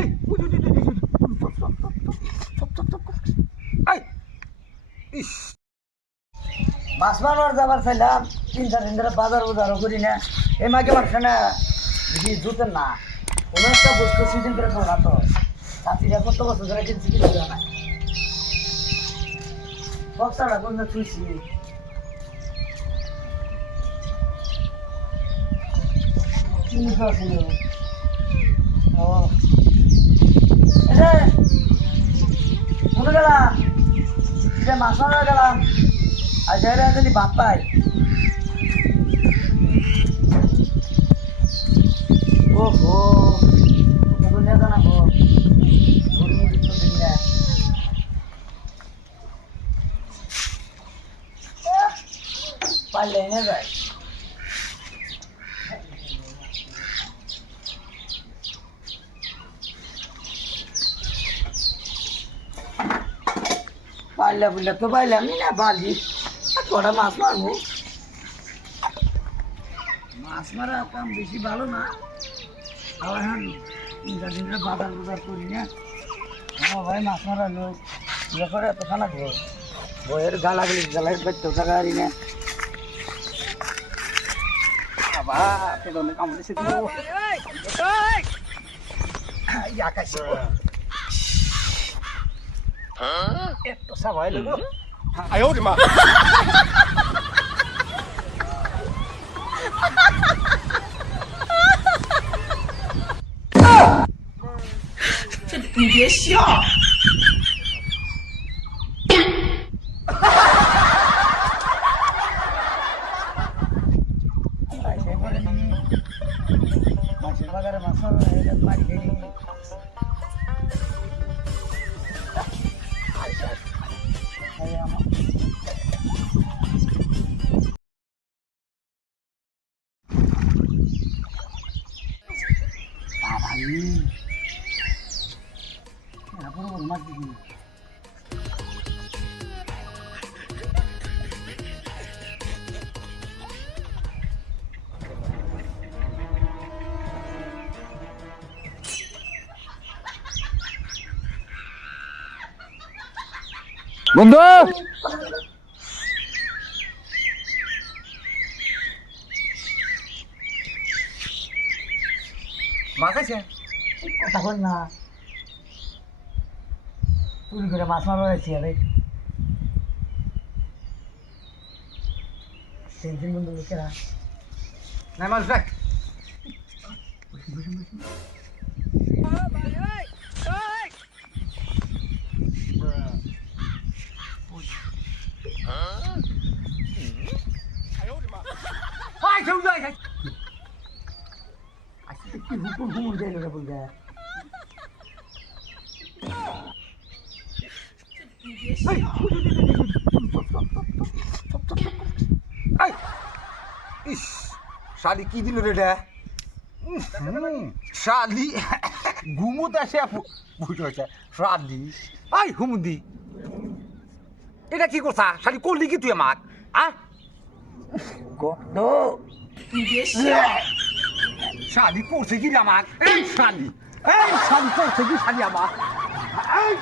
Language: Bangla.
এই এই ইস মাছ মারবার যাবার চাইলাম 3-4 দিন ধরে বাজারও করি না এই মাকে মারছে না জুতেন না কোনো একটা বস্তু সিজন করে খাবো না তো চাষিরা কত বছর ধরে কিনছি কিছু না বক্সাটা কোন চুইছি ও মনে গেলাম মাছ মারা গেলাম আর যাইরা যদি ভাত পাই ওহো দুনিয়া জানাবো পারলে এনে যায় পারলে বললে তো পাইলাম না বালি কটা মাছ মারবো মাছ মারা কাম বেশি ভালো না আবার হ্যাঁ 3-4 দিন বাজার করি না আমার ভাই মাছ মারা লোক ইয়ে করে এত খানা খাবো বইয়ের গালাগালি গালাই করতে টাকা হারি না এত সবাই লোক 哎呦我的妈！你别笑。মাছের বাগারে মাছ মারি খেয়ে মাছ দিবি বন্ধু মাছ আছে কথা বল না চুরি করে মাছ মারা হয়েছি আরে টেনশন বন্ধু লোকেরা না মাছ দেখ কি হুকুম হুমুর যাইল রে বলবে ইস শালি কি দিল রে এটা শালি ঘুমোতে আসে বুঝতে হচ্ছে শালি আই হুমুন্দি এটা কি করছা শালি করলি কি তুই আমাক আ গন্ধ শালি করছে কি রে আমাক এই শালি করছে কি শালি আমাক এই